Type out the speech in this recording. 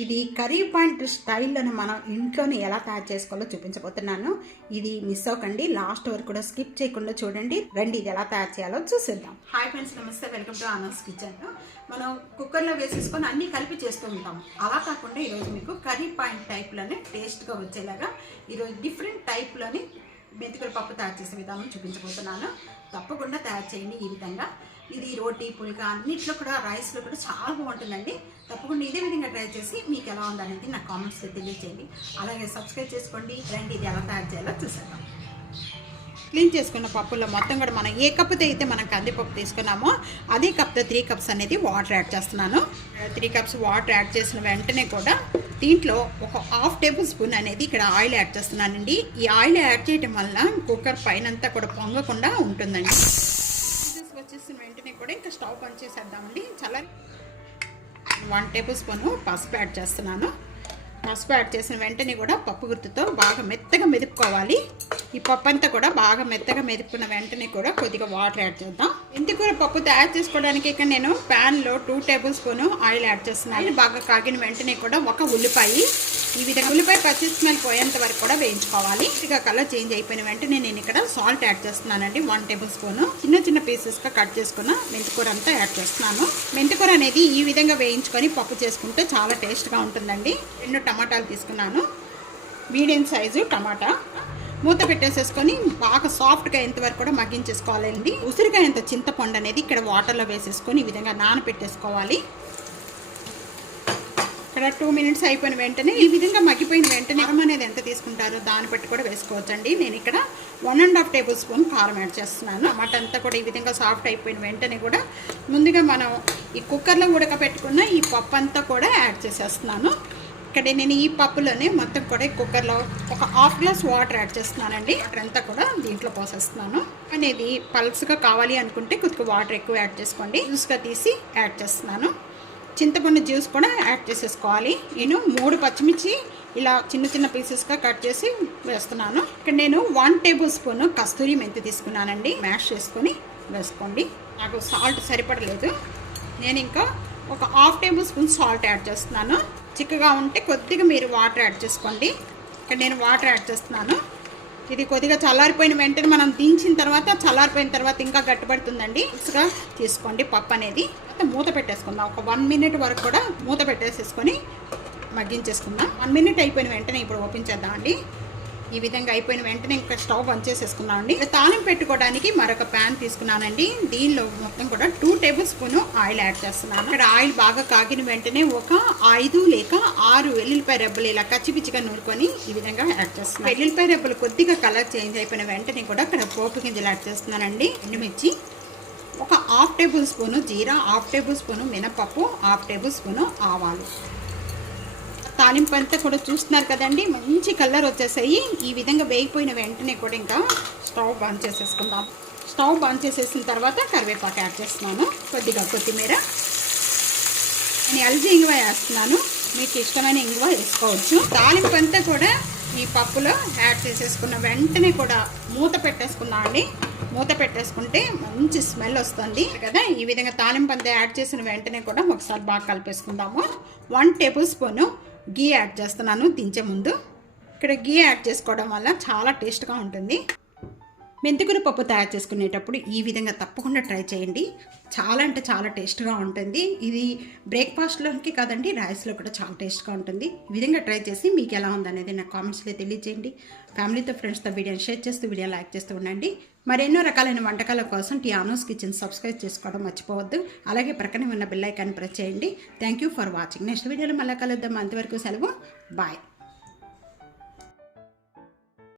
ఇది curry point స్టైల్లోనే మనం ఇంట్లోనే ఎలా తయారు చేసుకోవాలో చూపించబోతున్నాను. ఇది మిస్ అవ్వకండి. లాస్ట్ వరకు కూడా స్కిప్ చేయకుండా చూడండి. రండి ఇది ఎలా తయారు చేయాలో చూసేద్దాం. హాయ్ ఫ్రెండ్స్ నమస్తే. Welcome to Anas kitchen. మనం కుక్కర్లో వేసేసుకొని అన్నీ కలిపి చేస్తూ ఉంటాం. అలా కాకుండా ఈరోజు మీకు కర్రీ పాయింట్ టైప్లోనే టేస్ట్గా వచ్చేలాగా ఈరోజు డిఫరెంట్ టైప్లోని మెంతికూర పప్పు తయారు చేసే విధానం చూపించబోతున్నాను. తప్పకుండా తయారు చేయండి ఈ విధంగా. ఇది రోటీ పుల్కా అన్నిట్లో కూడా రైస్లో కూడా చాలా బాగుంటుందండి. తప్పకుండా ఇదే విధంగా ట్రై చేసి మీకు ఎలా ఉందనేది నా కామెంట్స్లో తెలియజేయండి అలాగే సబ్స్క్రైబ్ చేసుకోండి. రండి ఇది ఎలా తయారు చేయాలో చూసేద్దాం. క్లీన్ చేసుకున్న పప్పుల్లో మొత్తం కూడా మనం ఏ కప్పుతో అయితే మనం కందిపప్పు తీసుకున్నామో అదే కప్తో త్రీ కప్స్ అనేది వాటర్ యాడ్ చేస్తున్నాను. త్రీ కప్స్ వాటర్ యాడ్ చేసిన వెంటనే కూడా దీంట్లో ఒక హాఫ్ టేబుల్ స్పూన్ అనేది ఇక్కడ ఆయిల్ యాడ్ చేస్తున్నానండి. ఈ ఆయిల్ యాడ్ చేయడం వల్ల కుక్కర్ పైన అంతా కూడా పొంగకుండా ఉంటుందండి. వచ్చేసిన వెంటనే కూడా ఇంకా స్టవ్ పని చేసేద్దామండి. చాలా వన్ టేబుల్ స్పూన్ పసుపు యాడ్ చేస్తున్నాను. పసుపు యాడ్ చేసిన వెంటనే కూడా పప్పు గుర్తుతో బాగా మెత్తగా మెదుపుకోవాలి. ఈ పప్పు అంతా కూడా బాగా మెత్తగా మెదుపుకున్న వెంటనే కూడా కొద్దిగా వాటర్ యాడ్ చేద్దాం. ఇంటికూర పప్పు తయారు చేసుకోవడానికి ఇక్కడ నేను ప్యాన్లో two tablespoon oil add చేస్తున్నాను. బాగా కాగిన వెంటనే కూడా ఒక ఉల్లిపాయ ఈ విధంగా ఉల్లిపాయ పచ్చి స్మెల్ పోయేంత వరకు కూడా వేయించుకోవాలి. ఇక కలర్ చేంజ్ అయిపోయిన వెంటనే నేను ఇక్కడ సాల్ట్ యాడ్ చేస్తున్నానండి. One tablespoon. చిన్న చిన్న పీసెస్గా కట్ చేసుకున్న మెంతికూర అంతా యాడ్ చేస్తున్నాను. మెంతికూర అనేది ఈ విధంగా వేయించుకొని పప్పు చేసుకుంటే చాలా టేస్ట్గా ఉంటుందండి. రెండు టమాటాలు తీసుకున్నాను. మీడియం సైజు టమాటా. మూత పెట్టేసేసుకొని బాగా సాఫ్ట్గా ఎంతవరకు కూడా మగ్గించేసుకోవాలండి. ఉసిరికాయ ఎంత చింతపండు అనేది ఇక్కడ వాటర్లో వేసేసుకొని ఈ విధంగా నానబెట్టేసుకోవాలి ఇక్కడ టూ మినిట్స్ అయిపోయిన వెంటనే ఈ విధంగా మగ్గిపోయిన వెంటనే కారం అనేది ఎంత తీసుకుంటారో దాన్ని బట్టి కూడా వేసుకోవచ్చండి. నేను ఇక్కడ one and half tablespoon కారం యాడ్ చేస్తున్నాను. టమాటా అంతా కూడా ఈ విధంగా సాఫ్ట్ అయిపోయిన వెంటనే కూడా ముందుగా మనం ఈ కుక్కర్లో ఉడకబెట్టుకున్న ఈ పప్పు అంతా కూడా యాడ్ చేసేస్తున్నాను. ఇక్కడ నేను ఈ పప్పులోనే మొత్తం కూడా ఈ కుక్కర్లో ఒక హాఫ్ గ్లాస్ వాటర్ యాడ్ చేస్తున్నానండి. వాటర్ అంతా కూడా దీంట్లో పోసేస్తున్నాను. అనేది పల్స్గా కావాలి అనుకుంటే కొద్దిగా వాటర్ ఎక్కువ యాడ్ చేసుకోండి. జ్యూస్గా తీసి యాడ్ చేస్తున్నాను. చింతపండు జ్యూస్ కూడా యాడ్ చేసేసుకోవాలి. నేను మూడు పచ్చిమిర్చి ఇలా చిన్న చిన్న పీసెస్గా కట్ చేసి వేస్తున్నాను. ఇక్కడ నేను వన్ టేబుల్ స్పూన్ కస్తూరి మెంతి తీసుకున్నానండి. మ్యాష్ చేసుకొని వేసుకోండి. నాకు సాల్ట్ సరిపడలేదు. నేను ఇంకా ఒక half tablespoon salt add చేస్తున్నాను. చిక్కగా ఉంటే కొద్దిగా మీరు వాటర్ యాడ్ చేసుకోండి. ఇక్కడ నేను వాటర్ యాడ్ చేస్తున్నాను. ఇది కొద్దిగా చల్లారిపోయిన వెంటనే మనం దించిన తర్వాత చల్లారిపోయిన తర్వాత ఇంకా గట్టిపడుతుందండి. ఇసుగా తీసుకోండి పప్పు అనేది. అయితే మూత పెట్టేసుకుందాం. ఒక వన్ మినిట్ వరకు కూడా మూత పెట్టేసేసుకొని మగ్గించేసుకుందాం. వన్ మినిట్ అయిపోయిన వెంటనే ఇప్పుడు ఓపెన్ చేద్దామండి. ఈ విధంగా అయిపోయిన వెంటనే ఇంకా స్టవ్ బంద్ చేసేసుకున్నామండి తాలింపు పెట్టుకోవడానికి మరొక ప్యాన్ తీసుకున్నానండి. దీనిలో మొత్తం కూడా two tablespoon oil add చేస్తున్నాను. ఇక్కడ ఆయిల్ బాగా కాగిన వెంటనే ఒక ఐదు లేక ఆరు వెల్లుల్లిపాయ రెబ్బలు ఇలా కచ్చిపిచ్చిగా నూరుకొని ఈ విధంగా యాడ్ చేస్తున్నాను. వెల్లుల్లిపాయ రెబ్బలు కొద్దిగా కలర్ చేంజ్ అయిపోయిన వెంటనే కూడా ఇక్కడ పోపు గింజలు యాడ్ చేస్తున్నానండి. ఎండుమిర్చి ఒక హాఫ్ టేబుల్ స్పూను జీరా హాఫ్ టేబుల్ స్పూను మినపప్పు హాఫ్ టేబుల్ స్పూను ఆవాలు. తాలింపు అంతా కూడా చూస్తున్నారు కదండి. మంచి కలర్ వచ్చేసాయి. ఈ విధంగా వేగిపోయిన వెంటనే కూడా ఇంకా స్టవ్ బంద్ చేసేసుకుందాం. స్టవ్ బంద్ చేసేసిన తర్వాత కరివేపాకు యాడ్ చేస్తున్నాను. కొద్దిగా కొత్తిమీర. నేను ఎల్జీ ఇంగువ వేస్తున్నాను. మీకు ఇష్టమైన ఇంగువ వేసుకోవచ్చు. తాలింపు అంతా కూడా ఈ పప్పులో యాడ్ చేసేసుకున్న వెంటనే కూడా మూత పెట్టేసుకున్నా అండి. మూత పెట్టేసుకుంటే మంచి స్మెల్ వస్తుంది కదా. ఈ విధంగా తాలింపు అంతా యాడ్ చేసిన వెంటనే కూడా ఒకసారి బాగా కలిపేసుకుందాము. One tablespoon ghee add చేస్తున్నాను దించే ముందు. ఇక్కడ గీ యాడ్ చేసుకోవడం వల్ల చాలా టేస్ట్గా ఉంటుంది. మెంతికూర పప్పు తయారు చేసుకునేటప్పుడు ఈ విధంగా తప్పకుండా ట్రై చేయండి. చాలా అంటే చాలా టేస్ట్గా ఉంటుంది. ఇది బ్రేక్ఫాస్ట్లోకి కాదండి రైస్లో కూడా చాలా టేస్ట్గా ఉంటుంది. ఈ విధంగా ట్రై చేసి మీకు ఎలా ఉందనేది నాకు కామెంట్స్లో తెలియజేయండి. ఫ్యామిలీతో ఫ్రెండ్స్తో వీడియోని షేర్ చేస్తూ వీడియో లైక్ చేస్తూ ఉండండి. మరెన్నో రకాలైన వంటకాల కోసం టీ ఆనోస్ కిచెన్ సబ్స్క్రైబ్ చేసుకోవడం మర్చిపోవద్దు. అలాగే ప్రక్కనే ఉన్న బిల్లైకాన్ని ప్రెస్ చేయండి. Thank you for watching. Next వీడియోలో మళ్ళీ కలుద్దాం. అంతవరకు సెలవు. బాయ్.